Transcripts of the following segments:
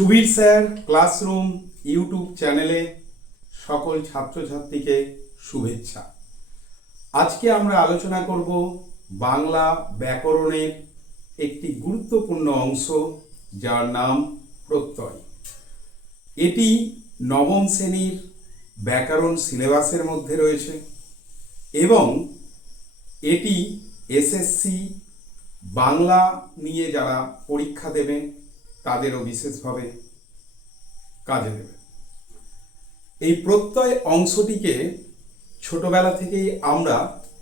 Subir sir classroom YouTube চ্যানেলে সকল ছাত্রছাত্রীকে শুভেচ্ছা। আজকে আমরা আলোচনা করব বাংলা ব্যাকরণের একটি গুরুত্বপূর্ণ অংশ, যার নাম প্রত্যয়। এটি নবম শ্রেণীর ব্যাকরণ সিলেবাসের মধ্যে রয়েছে এবং এটি এসএসসি বাংলা নিয়ে যারা পরীক্ষা দেবেন তাদেরও বিশেষভাবে কাজে দেবে। এই প্রত্যয় অংশটিকে ছোটবেলা থেকেই আমরা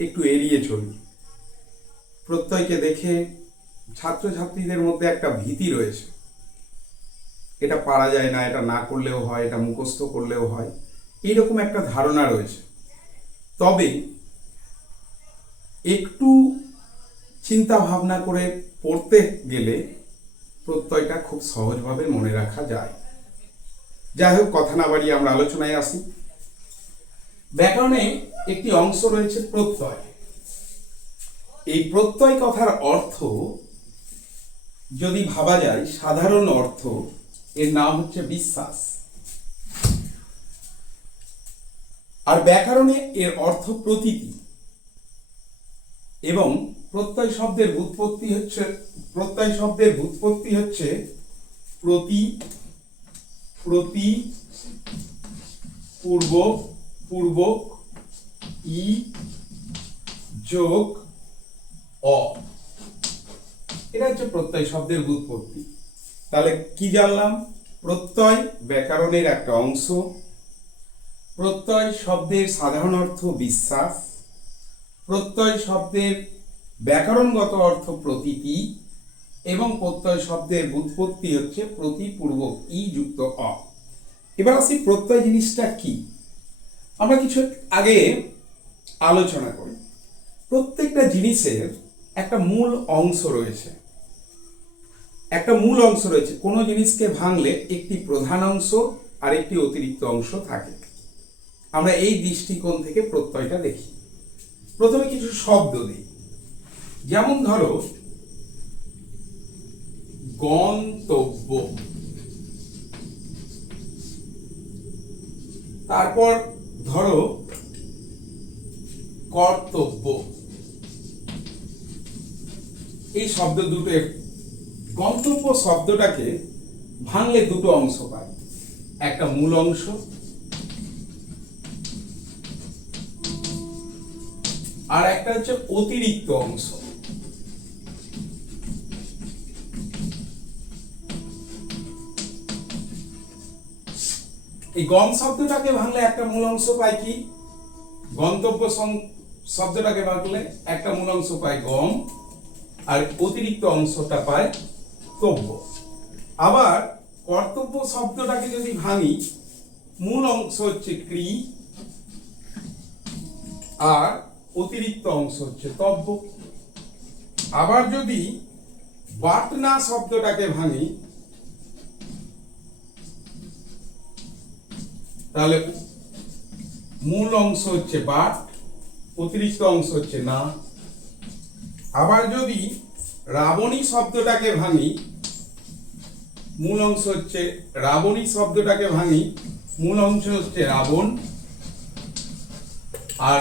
একটু এড়িয়ে চলি। প্রত্যয়কে দেখে ছাত্রছাত্রীদের মধ্যে একটা ভীতি রয়েছে, এটা পারা যায় না, এটা না করলেও হয়, এটা মুখস্থ করলেও হয়, এইরকম একটা ধারণা রয়েছে। তবে একটু চিন্তা ভাবনা করে পড়তে গেলে প্রত্যয়টা খুব সহজভাবে মনে রাখা যায়। যাই হোক, কথা না বাড়িয়ে আমরা আলোচনায় আসি। ব্যাকরণে একটি অংশ রয়েছে প্রত্যয়। এই প্রত্যয় কথার অর্থ যদি ভাবা যায়, সাধারণ অর্থ এর নাম হচ্ছে বিশ্বাস। আর ব্যাকরণে এর অর্থ প্রতীতি। এবং প্রত্যয় শব্দের ব্যুৎপত্তি হচ্ছে প্রতি, প্রতি, পূর্ব, পূর্বক, ই যোগ অ। এটা হচ্ছে প্রত্যয় শব্দের ব্যুৎপত্তি। তাহলে কি জানলাম? প্রত্যয় ব্যাকরণের একটা অংশ। প্রত্যয় শব্দের সাধারণ অর্থ বিশ্বাস। প্রত্যয় শব্দের ব্যাকরণগত অর্থ প্রতীতি এবং প্রত্যয় শব্দের ব্যুৎপত্তি হচ্ছে প্রতি, পূর্বক, ই যুক্ত অ। এবার আসি প্রত্যয় জিনিসটা কি। আমরা কিছু আগে আলোচনা করি। প্রত্যেকটা জিনিসের একটা মূল অংশ রয়েছে। কোনো জিনিসকে ভাঙলে একটি প্রধান অংশ আর একটি অতিরিক্ত অংশ থাকে। আমরা এই দৃষ্টিকোণ থেকে প্রত্যয়টা দেখি। প্রথমে কিছু শব্দ দিই, যেমন ধরো গন্তব্য, তারপর ধরো কর্তব্য। এই শব্দ দুটো, গন্তব্য শব্দটাকে ভাঙলে দুটো অংশ পাই, একটা মূল অংশ আর একটা হচ্ছে অতিরিক্ত অংশ। এই গম শব্দটাকে ভাঙলে একটা মূল অংশ পাই কি? গন্তব্য শব্দটাকে ভাঙলে একটা মূল অংশ পাই গম, আর অতিরিক্ত অংশটা পায় তব্য। আবার কর্তব্য শব্দটাকে যদি ভাঙি, মূল অংশ হচ্ছে ক্রি আর অতিরিক্ত অংশ হচ্ছে তব্য। আবার যদি বাটনা শব্দটাকে ভাঙি, তাহলে মূল অংশ হচ্ছে বাট, অতিরিক্ত অংশ হচ্ছে না। আবার যদি রাবণী শব্দটাকে ভাঙি, মূল অংশ হচ্ছে রাবণী শব্দটাকে ভাঙি, মূল অংশ হচ্ছে রাবণ আর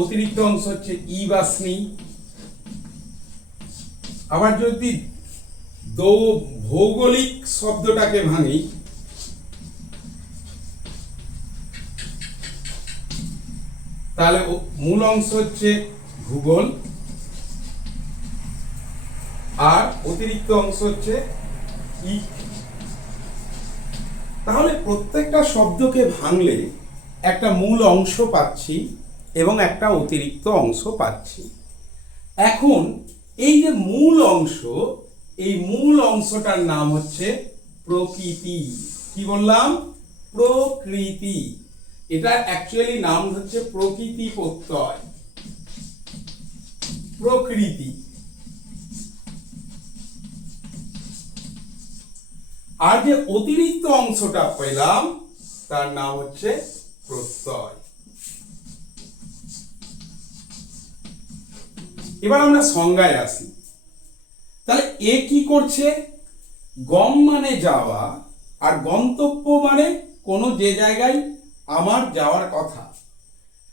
অতিরিক্ত অংশ হচ্ছে ই বা স্নি। আবার যদি ভৌগোলিক শব্দটাকে ভাঙি, তাহলে মূল অংশ হচ্ছে ভূগোল আর অতিরিক্ত অংশ হচ্ছে ই। তাহলে প্রত্যেকটা শব্দকে ভাঙলে একটা মূল অংশ পাচ্ছি এবং একটা অতিরিক্ত অংশ পাচ্ছি। এখন এই যে মূল অংশ, এই মূল অংশটার নাম হচ্ছে প্রকৃতি। কি বললাম? প্রকৃতি। এটা অ্যাকচুয়ালি নাম হচ্ছে প্রকৃতি প্রত্যয়, প্রকৃতি। আর যে অতিরিক্ত অংশটা পেলাম তার নাম হচ্ছে প্রত্যয়। এবার আমরা সংজ্ঞায় আসি। তাহলে এ কি করছে? গম মানে যাওয়া, আর গন্তব্য মানে কোনো যে জায়গায় আমার যাওয়ার কথা।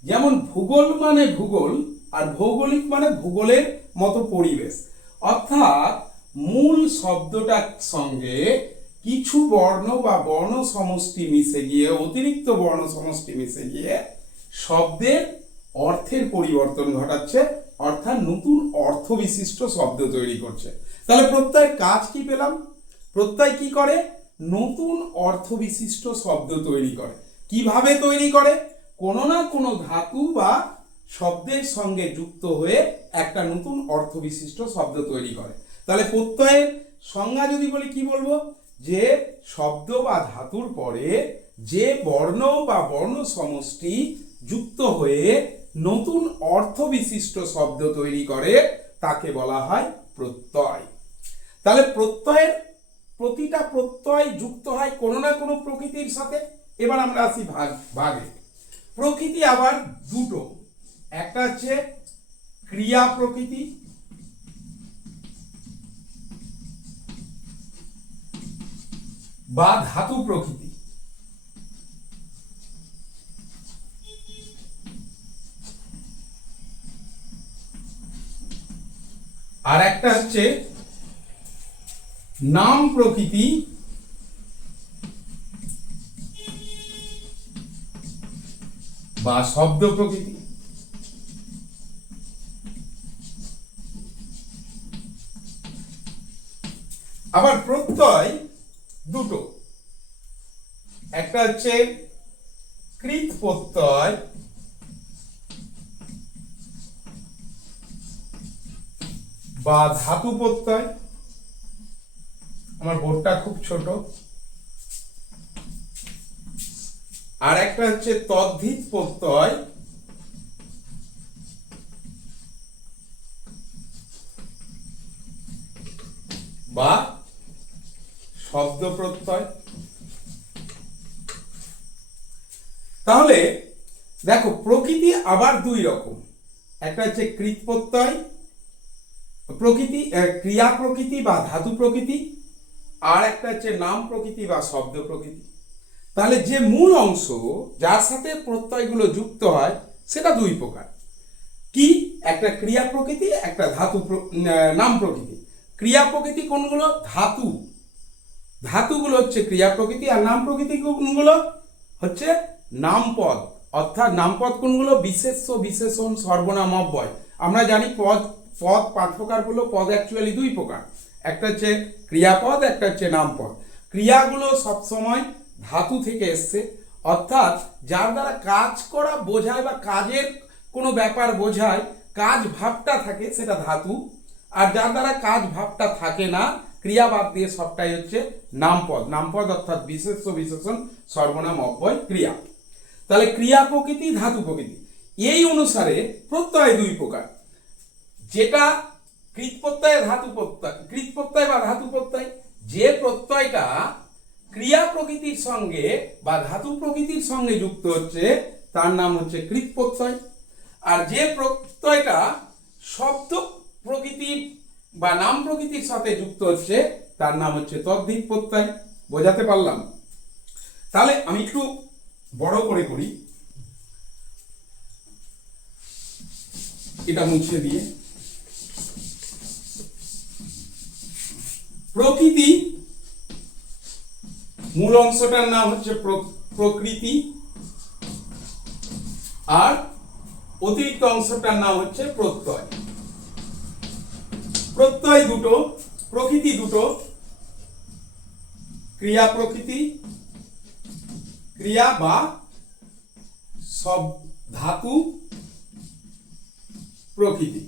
যেমন ভূগোল মানে ভূগোল, আর ভৌগোলিক মানে ভূগোলের মতো পরিবেশ। অর্থাৎ মূল শব্দটার সঙ্গে কিছু বর্ণ বা বর্ণ সমষ্টি মিশে গিয়ে, অতিরিক্ত বর্ণ সমষ্টি মিশে গিয়ে শব্দের অর্থের পরিবর্তন ঘটাচ্ছে, অর্থাৎ নতুন অর্থ বিশিষ্ট শব্দ তৈরি করছে। তাহলে প্রত্যয়ের কাজ কি পেলাম? প্রত্যয় কি করে? নতুন অর্থ বিশিষ্ট শব্দ তৈরি করে। কিভাবে তৈরি করে? কোনো না কোনো ধাতু বা শব্দের সঙ্গে যুক্ত হয়ে একটা নতুন অর্থ বিশিষ্ট শব্দ তৈরি করে। তাহলে প্রত্যয়ের সংজ্ঞা যদি বলি কি বলবো? যে শব্দ বা ধাতুর পরে যে বর্ণ বা বর্ণ সমষ্টি যুক্ত হয়ে নতুন অর্থ বিশিষ্ট শব্দ তৈরি করে তাকে বলা হয় প্রত্যয়। তাহলে প্রত্যয়ের প্রতিটা প্রত্যয় যুক্ত হয় কোনো না কোনো প্রকৃতির সাথে। এবার আমরা আসি ভাগে। প্রকৃতি আবার দুটো, একটা হচ্ছে ক্রিয়া প্রকৃতি বা ধাতু প্রকৃতি। আর একটা হচ্ছে নাম প্রকৃতি বা শব্দ প্রকৃতি। আবার প্রত্যয় দুটো, একটা হচ্ছে কৃত প্রত্যয় বা ধাতু প্রত্যয়। আমার বোর্ডটা খুব ছোট। আর একটা হচ্ছে তদ্ধিত প্রত্যয় বা শব্দ প্রত্যয়। তাহলে দেখো, প্রকৃতি আবার দুই রকম, একটা হচ্ছে কৃত প্রত্যয় প্রকৃতি, ক্রিয়া প্রকৃতি বা ধাতু প্রকৃতি, আর একটা হচ্ছে নাম প্রকৃতি বা শব্দ প্রকৃতি। তাহলে যে মূল অংশ যার সাথে প্রত্যয়গুলো যুক্ত হয় সেটা দুই প্রকার। কি? একটা ক্রিয়া প্রকৃতি, একটা নাম প্রকৃতি। ক্রিয়া প্রকৃতি কোনগুলো? ধাতু। ধাতুগুলো হচ্ছে ক্রিয়া প্রকৃতি, আর নাম প্রকৃতি কোনগুলো? হচ্ছে নামপদ। অর্থাৎ নামপদ কোনগুলো? বিশেষ্য, বিশেষণ, সর্বনাম, অব্যয়। আমরা জানি পদ পাঁচ প্রকার হলো, পদ অ্যাকচুয়ালি দুই প্রকার, একটা হচ্ছে ক্রিয়াপদ, একটা হচ্ছে নামপদ। ক্রিয়াগুলো সবসময় ধাতু থেকে এসছে, অর্থাৎ যার দ্বারা কাজ করা বোঝায় বা কাজের কোনো ব্যাপার বোঝায়, কাজ ভাবটা থাকে, সেটা ধাতু। আর যার দ্বারা কাজ ভাবটা থাকে না, ক্রিয়া বাদ দিয়ে সবটাই হচ্ছে নামপদ। নামপদ অর্থাৎ বিশেষ্য, বিশেষণ, সর্বনাম, অব্যয়, ক্রিয়া। তাহলে ক্রিয়া প্রকৃতি, ধাতু প্রকৃতি। এই অনুসারে প্রত্যয় দুই প্রকার, যেটা কৃত প্রত্যয়, ধাতু প্রত্যয়। কৃত প্রত্যয় বা ধাতু প্রত্যয়, যে প্রত্যয়টা ক্রিয়া প্রকৃতির সঙ্গে বা ধাতু প্রকৃতির সঙ্গে যুক্ত হচ্ছে তার নাম হচ্ছে কৃত প্রত্যয়। আর যে প্রত্যয়টা শব্দ প্রকৃতি বা নাম প্রকৃতির সাথে যুক্ত হচ্ছে তার নাম হচ্ছে তদ্ধিত প্রত্যয়। বোঝাতে পারলাম? তাহলে আমি একটু বড় করে করি, এটা মুছে দিয়ে। প্রকৃতি মূল অংশটার নাম হচ্ছে প্রকৃতি, আর অতিরিক্ত অংশটার নাম হচ্ছে প্রত্যয়। প্রত্যয় দুটো, প্রকৃতি দুটো, ক্রিয়া প্রকৃতি, ক্রিয়া বা সব ধাতু প্রকৃতি,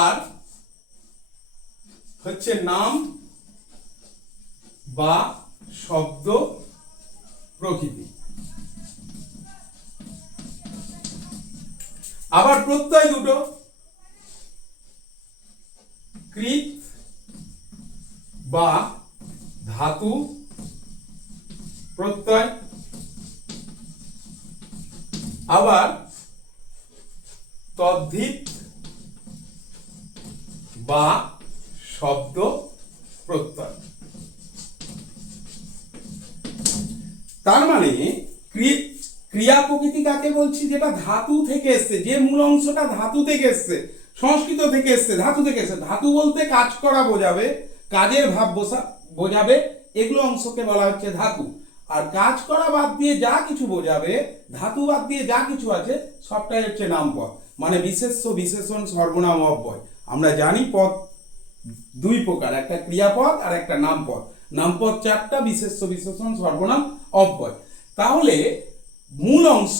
আর হচ্ছে নাম বা শব্দ প্রকৃতি। আবার প্রত্যয় দুটো, কৃত বা ধাতু প্রত্যয়, আবার তদ্ধিত বা শব্দ প্রত্যয়। তার মানে ক্রিয়া প্রকৃতি কাকে বলছি? যেটা ধাতু থেকে এসছে, যে মূল অংশটা ধাতু থেকে এসছে, সংস্কৃত থেকে এসছে, ধাতু থেকে এসছে। ধাতু বলতে কাজ করা বোঝাবে, কাজের ভাব বোঝাবে, এগুলো অংশকে বলা হচ্ছে ধাতু। আর কাজ করা বাদ দিয়ে যা কিছু বোঝাবে, ধাতু বাদ দিয়ে যা কিছু আছে, সবটাই হচ্ছে নামপদ, মানে বিশেষ্য, বিশেষণ, সর্বনাম, অব্যয়। আমরা জানি পদ দুই প্রকার, একটা ক্রিয়াপদ আর একটা নামপদ। নামপদ চারটা, বিশেষ্য, বিশেষণ, সর্বনাম, অব্যয়। তাহলে মূল অংশ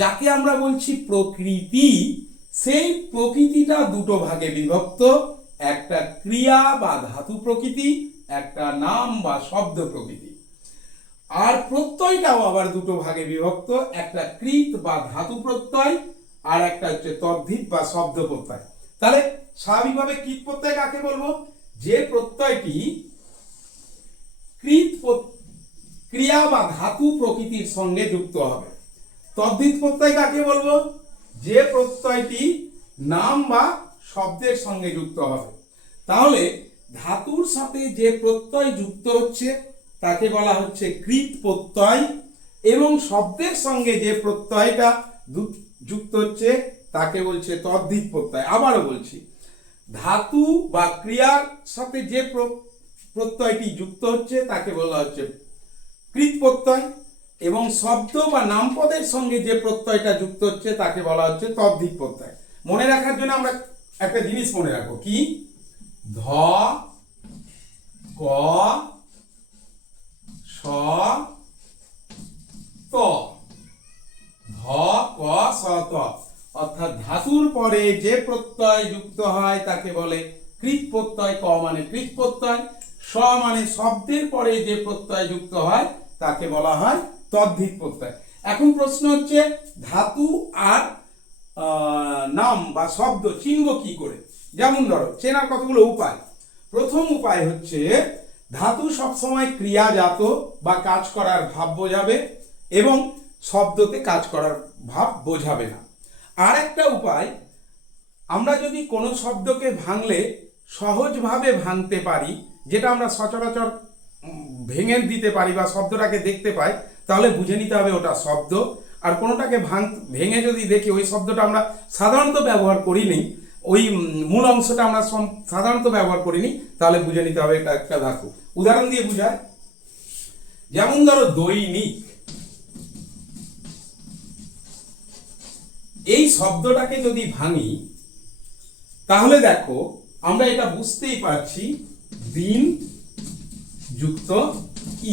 যাকে আমরা বলছি প্রকৃতি, সেই প্রকৃতিটা দুটো ভাগে বিভক্ত, একটা ক্রিয়া বা ধাতু প্রকৃতি, একটা নাম বা শব্দ প্রকৃতি। আর প্রত্যয়টাও আবার দুটো ভাগে বিভক্ত, একটা কৃত বা ধাতু প্রত্যয়, আর একটা হচ্ছে তদ্ধিত বা শব্দ প্রত্যয়। তাহলে স্বাভাবিকভাবে কৃত প্রত্যয় কাকে বলবো? যে প্রত্যয়টি কৃত ক্রিয়া বা ধাতু প্রকৃতির সঙ্গে যুক্ত হবে। তদ্ধিত প্রত্যয় কাকে বলবো? যে প্রত্যয়টি নাম বা শব্দের সঙ্গে যুক্ত হবে। তাহলে ধাতুর সাথে যে প্রত্যয় যুক্ত হচ্ছে তাকে বলা হচ্ছে কৃত প্রত্যয়, এবং শব্দের সঙ্গে যে প্রত্যয়টা যুক্ত হচ্ছে তাকে বলছে তদ্ধিত প্রত্যয়। আবারও বলছি, ধাতু বা ক্রিয়ার সাথে যে প্রত্যয়টি যুক্ত হচ্ছে তাকে বলা হচ্ছে কৃত প্রত্যয়, এবং শব্দ বা নামপদের সঙ্গে যে প্রত্যয়টা যুক্ত হচ্ছে তাকে বলা হচ্ছে তদ্ধিত প্রত্যয়। মনে রাখার জন্য আমরা একটা জিনিস মনে রাখবো, কি? ধ, ক, স, ত। ধ, ক, স, ত। অর্থাৎ ধাতুর পরে যে প্রত্যয় যুক্ত হয় তাকে বলে কৃত প্রত্যয়। ক মানে কৃত প্রত্যয়। স মানে শব্দের পরে যে প্রত্যয় যুক্ত হয় তাকে বলা হয় তদ্ধিত প্রত্যয়। এখন প্রশ্ন হচ্ছে, ধাতু আর নাম বা শব্দ চিনব কি করে? যেমন ধরো, চেনার কতগুলো উপায়। প্রথম উপায় হচ্ছে, ধাতু সবসময় ক্রিয়াজাত বা কাজ করার ভাব বোঝাবে, এবং শব্দতে কাজ করার ভাব বোঝাবে না। আর একটা উপায়, আমরা যদি কোনো শব্দকে ভাঙলে সহজভাবে ভাঙতে পারি, যেটা আমরা সচরাচর ভেঙে দিতে পারি বা শব্দটাকে দেখতে পাই, তাহলে বুঝে নিতে হবে ওটা শব্দ। আর কোনোটাকে ভেঙে যদি দেখি ওই শব্দটা আমরা সাধারণত ব্যবহার করিনি, ওই মূল অংশটা আমরা সাধারণত ব্যবহার করিনি, তাহলে বুঝে নিতে হবে এটা একটা ধাতু। উদাহরণ দিয়ে বুঝায়, যেমন ধরো দৈনিক, এই শব্দটাকে যদি ভাঙি তাহলে দেখো আমরা এটা বুঝতেই পারছি, দিন যুক্ত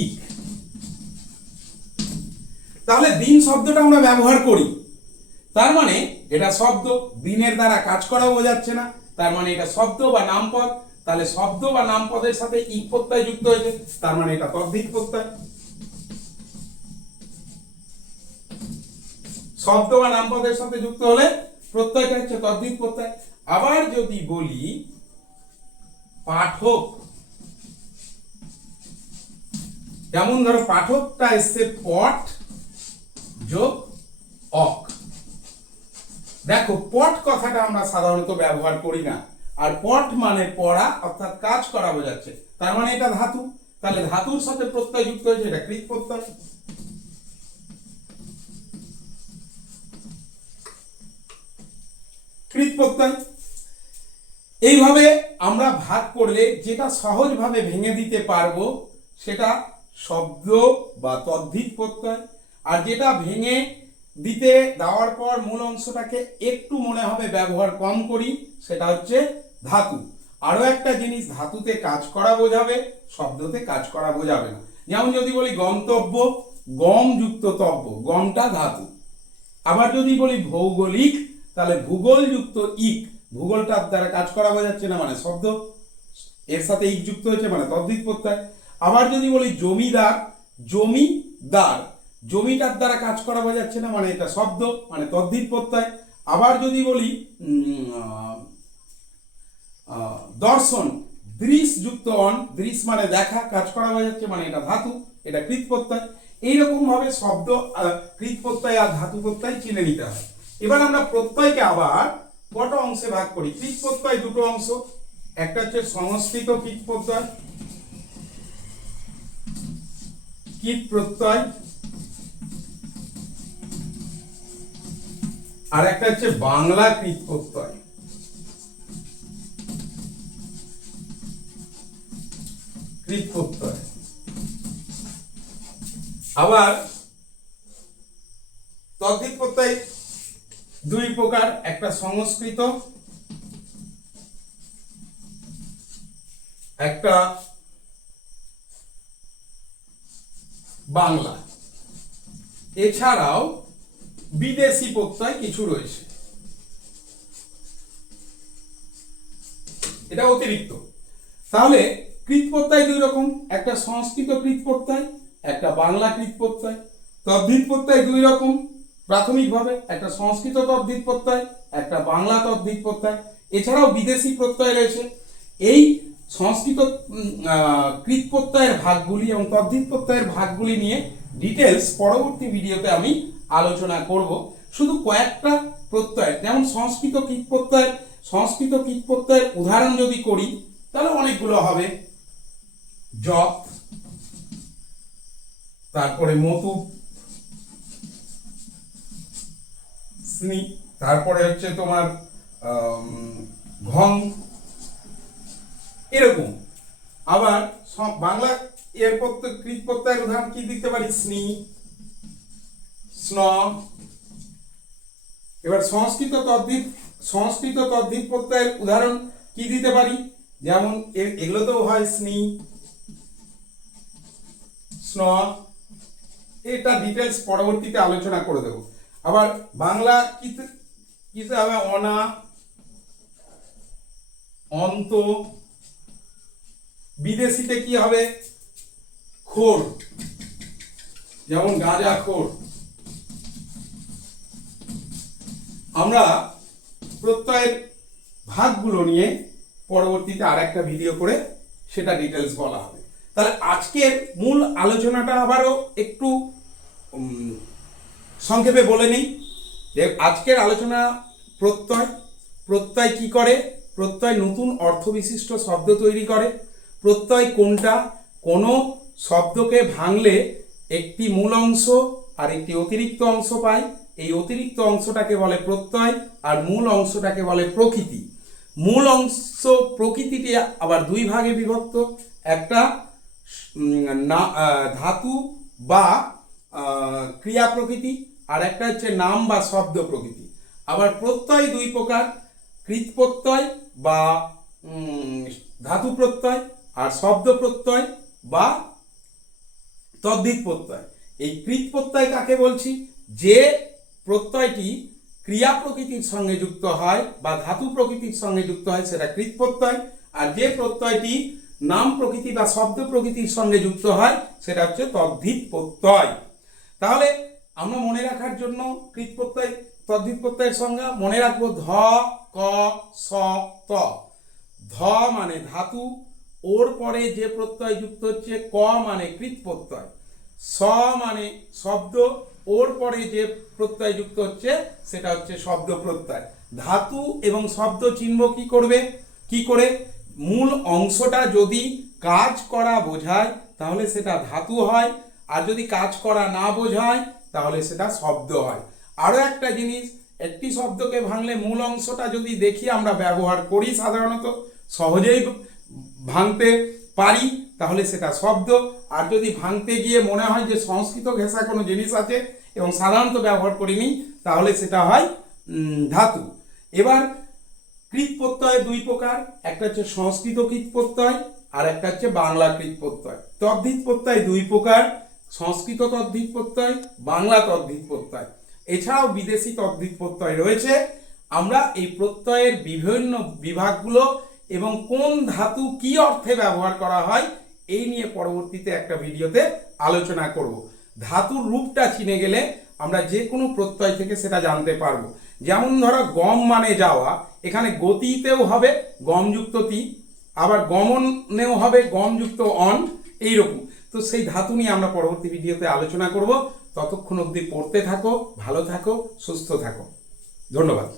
ইক। তাহলে দিন শব্দটা আমরা ব্যবহার করি, তার মানে এটা শব্দ। দিনের দ্বারা কাজ করা বোঝাচ্ছে না, তার মানে এটা শব্দ বা নামপদ। তাহলে শব্দ বা নামপদের সাথে ইক প্রত্যয় যুক্ত হয়েছে, তার মানে এটা তদ্ধিত প্রত্যয়। শব্দ বা নামপদের সাথে যুক্ত হলে প্রত্যয়টা হচ্ছে তদ্ধিত প্রত্যয়। আবার যদি বলি পাঠক, যেমন ধরো পাঠকটা এসছে পট যোগ অক। দেখো, পট কথাটা আমরা সাধারণত ব্যবহার করি না, আর পট মানে পড়া অর্থাৎ কাজ করা বোঝাচ্ছে, তার মানে এটা ধাতু। তাহলে ধাতুর সাথে প্রত্যয় যুক্ত হয়েছে, এটা কৃত প্রত্যয়। কৃত প্রত্যয়। এইভাবে আমরা ভাগ করলে যেটা সহজভাবে ভেঙে দিতে পারবো সেটা শব্দ বা তদ্ধিত প্রত্যয়, আর যেটা ভেঙে দিতে দেওয়ার পর মূল অংশটাকে একটু মনে হবে ব্যবহার কম করি, সেটা হচ্ছে ধাতু। আরো একটা জিনিস, ধাতুতে কাজ করা বোঝাবে, শব্দতে কাজ করা বোঝাবে না। যেমন যদি বলি গন্তব্য, গম যুক্ত তব্য, গমটা ধাতু। আবার যদি বলি ভৌগোলিক, তাহলে ভূগোল যুক্ত ইক, ভূগোলটার দ্বারা কাজ করা বোঝাচ্ছে না, মানে শব্দ, এর সাথে ইক যুক্ত হয়েছে মানে তদ্ধিত প্রত্যয়। আবার যদি বলি জমিদার, জমিদার, জমিটার দ্বারা কাজ করা বোঝাচ্ছে না, মানে এটা শব্দ, মানে তদ্ধিত প্রত্যয়। আবার যদি বলি দর্শন, দৃশ্য যুক্ত অন, দৃশ্য মানে দেখা, কাজ করা বোঝাচ্ছে, মানে এটা ধাতু, এটা কৃত প্রত্যয়। এইরকম ভাবে শব্দ, কৃত প্রত্যয় আর ধাতু প্রত্যয় চিনে নিতে হয়। এবার আমরা প্রত্যয়কে আবার কত অংশে ভাগ করি? কৃত প্রত্যয় দুটো অংশ, একটা হচ্ছে সংস্কৃত কৃত প্রত্যয়, কৃত প্রত্যয়, আর একটা হচ্ছে বাংলা কৃত প্রত্যয়। কৃত প্রত্যয় আবার তদ্ধিত প্রত্যয় দুই প্রকার, একটা সংস্কৃত, একটা বাংলা। এছাড়াও বিদেশি প্রত্যয় কিছু রয়েছে, এটা অতিরিক্ত। তাহলে কৃত প্রত্যয় দুই রকম, একটা সংস্কৃত কৃত প্রত্যয়, একটা বাংলা কৃত প্রত্যয়। তদ্ধিত প্রত্যয় দুই রকম প্রাথমিকভাবে, একটা সংস্কৃত তদ্ধিত প্রত্যয়, একটা বাংলা তদ্ধিত প্রত্যয়। এছাড়াও বিদেশি প্রত্যয় রয়েছে। এই সংস্কৃত কৃত প্রত্যয়ের ভাগগুলি এবং তদ্ধিত প্রত্যয়ের ভাগগুলি নিয়ে ডিটেলস পরবর্তী ভিডিওতে আমি আলোচনা করব। শুধু কয়েকটা প্রত্যয়, যেমন সংস্কৃত কৃত প্রত্যয়ের উদাহরণ যদি করি তাহলে অনেকগুলো হবে। যৎ, তারপরে মতু, স্নি, তারপরে হচ্ছে তোমার ঘং, এরকম। আবার বাংলা এর কৃত প্রত্যয়ের উদাহরণ কি দিতে পারি? স্নি, স্ন। এবার সংস্কৃত তদ্ধিত প্রত্যয়ের উদাহরণ কি দিতে পারি? যেমন এগুলো তো হয় স্নি, স্ন। এটা ডিটেলস পরবর্তীতে আলোচনা করে দেব। আবার বাংলা কিতে হবে? অনা, অন্ত। বিদেশিতে কি হবে? খোর, যেমন গাঁজা খোর। আমরা প্রত্যয়ের ভাগগুলো নিয়ে পরবর্তীতে আর একটা ভিডিও করে সেটা ডিটেলস বলা হবে। তাহলে আজকের মূল আলোচনাটা আবারও একটু সংক্ষেপে বলে নিই। যে আজকের আলোচনা প্রত্যয় কি করে? প্রত্যয় নতুন অর্থবিশিষ্ট শব্দ তৈরি করে। প্রত্যয় কোনটা? কোনো শব্দকে ভাঙলে একটি মূল অংশ আর একটি অতিরিক্ত অংশ পায়। এই অতিরিক্ত অংশটাকে বলে প্রত্যয়, আর মূল অংশটাকে বলে প্রকৃতি। মূল অংশ প্রকৃতিটি আবার দুই ভাগে বিভক্ত, একটা ধাতু বা ক্রিয়া প্রকৃতি, আর একটা হচ্ছে নাম বা শব্দ প্রকৃতি। আবার প্রত্যয় দুই প্রকার, কৃত প্রত্যয় বা ধাতু প্রত্যয়, আর শব্দ প্রত্যয় বা তদ্ধিত প্রত্যয়। এই কৃত প্রত্যয় কাকে বলছি? যে প্রত্যয়টি ক্রিয়া প্রকৃতির সঙ্গে যুক্ত হয় বা ধাতু প্রকৃতির সঙ্গে যুক্ত হয় সেটা কৃত প্রত্যয়, আর যে প্রত্যয়টি নাম প্রকৃতি বা শব্দ প্রকৃতির সঙ্গে যুক্ত হয় সেটা হচ্ছে তদ্ধিত প্রত্যয়। তাহলে আমরা মনে রাখার জন্য কৃত প্রত্যয় তদ্ধিত প্রত্যয়ের সংজ্ঞা মনে রাখবো: ধ, ক, স, ত। ধ মানে ধাতু, ওর পরে যে প্রত্যয় যুক্ত হচ্ছে ক মানে কৃত প্রত্যয়, স মানে শব্দ, ওর পরে যে প্রত্যয় যুক্ত হচ্ছে সেটা হচ্ছে শব্দ প্রত্যয়। ধাতু এবং শব্দ চিনব কি করে? মূল অংশটা যদি কাজ করা বোঝায় তাহলে সেটা ধাতু হয়, আর যদি কাজ করা না বোঝায় তাহলে সেটা শব্দ হয়। আরো একটা জিনিস, একটি শব্দকে ভাঙলে মূল অংশটা যদি দেখি আমরা ব্যবহার করি, সাধারণত সহজেই ভাঙতে পারি, তাহলে সেটা শব্দ। আর যদি ভাঙতে গিয়ে মনে হয় যে সংস্কৃত ঘেঁষা কোনো জিনিস আছে এবং সাধারণত ব্যবহার করিনি, তাহলে সেটা হয় ধাতু। এবার কৃত প্রত্যয় দুই প্রকার, একটা হচ্ছে সংস্কৃত কৃত প্রত্যয় আর একটা হচ্ছে বাংলা কৃত প্রত্যয়। তদ্ধিত প্রত্যয় দুই প্রকার, সংস্কৃত তদ্ধিত প্রত্যয়, বাংলা তদ্ধিত প্রত্যয়। এছাড়াও বিদেশি তদ্ধিত প্রত্যয় রয়েছে। আমরা এই প্রত্যয়ের বিভিন্ন বিভাগগুলো এবং কোন ধাতু কি অর্থে ব্যবহার করা হয় এই নিয়ে পরবর্তীতে একটা ভিডিওতে আলোচনা করব। ধাতুর রূপটা চিনে গেলে আমরা যে কোনো প্রত্যয় থেকে সেটা জানতে পারবো। যেমন ধরো গম মানে যাওয়া, এখানে গতিতেও হবে গমযুক্ত তি, আবার গমনেও হবে গমযুক্ত অন, এইরকম। তো সেই ধাতু নিয়ে আমরা পরবর্তী ভিডিওতে আলোচনা করব। ততক্ষণ অবধি পড়তে থাকো, ভালো থাকো, সুস্থ থাকো। ধন্যবাদ।